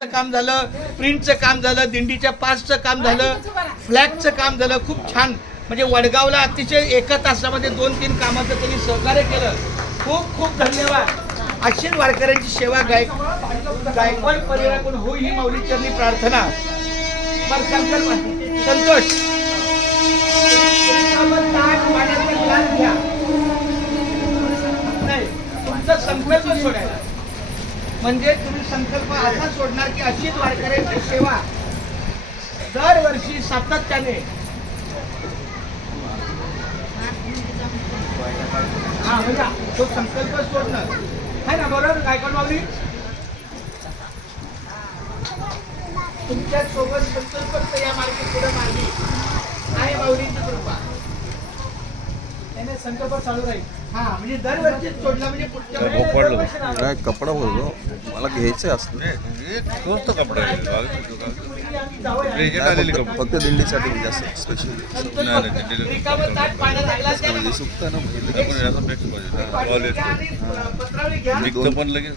काम झालं, प्रिंटचं काम झालं, दिंडीच्या पासचं काम झालं, फ्लॅगचं काम झालं. खूप छान. म्हणजे वडगावला अतिशय एका तासामध्ये 2-3 कामाचं त्यांनी सहकार्य केलं. खूप खूप धन्यवाद. अशीच वारकऱ्यांची सेवा गायकवाड परिवाराकडून हो ही माऊली चरणी प्रार्थना. संतोष नाही, तुमचा संकल्प सोडायला म्हणजे तुम्ही संकल्प असा सोडणार की अशीच वारकऱ्यांची सेवा दरवर्षी सातत्याने. हा म्हणजे तो संकल्प सोडणं आहे ना, बरोबर गायकवाड माऊली? तुमच्या सोबत संकल्प या मार्गे पुढे मार्गी आहे माऊलींची कृपा. त्याने संकल्प चालू राहील. हा म्हणजे दरवर्षी सोडला म्हणजे पुढच्या काय कपडा बोलतो मला घ्यायचं असतं दोस्त कपडे फक्त दिंडीसाठी म्हणजे असं स्पेशल म्हणजे सुकतं ना पण लगेच